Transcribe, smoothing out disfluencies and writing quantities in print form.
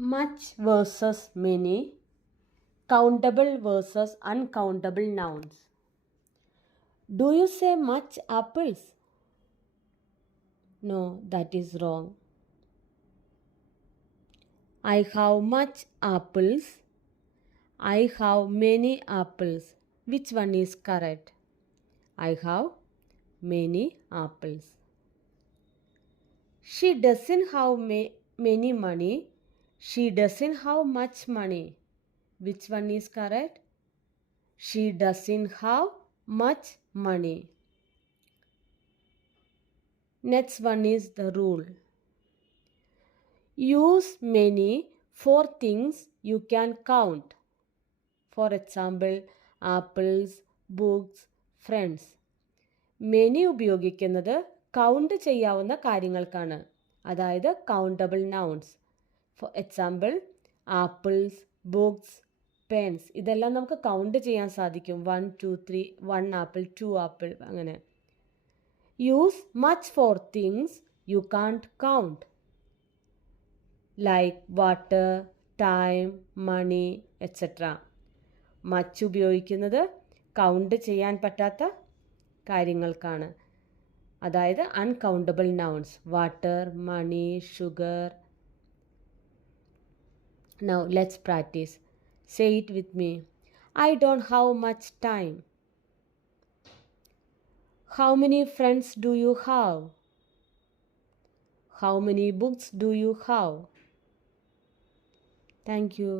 Much versus many, countable versus uncountable nouns. Do you say much apples? No, that is wrong. I have much apples. I have many apples. Which one is correct? I have many apples. She doesn't have many money. She doesn't have much money. Which one is correct? She doesn't have much money. Next one is the rule. Use many for things you can count. For example, apples, books, friends. Many ഉപയോഗിക്കുന്നത് count ചെയ്യാവുന്ന കാര്യങ്ങൾക്കാണ്. അതായത് countable nouns. For example apples, books, pens ഇതെല്ലാം നമുക്ക് count ചെയ്യാൻ സാധിക്കും. 1 2 3 1 apple 2 apple അങ്ങനെ. Use much for things you can't count like water, time, money etcetera. Much ഉപയോഗിക്കുന്നത് കൗണ്ട് ചെയ്യാൻ പറ്റാത്ത കാര്യങ്ങൾക്കാണ്. അതായത് uncountable nouns. Water, money, sugar. Now let's practice. Say it with me. I don't have much time. How many friends do you have? How many books do you have? Thank you.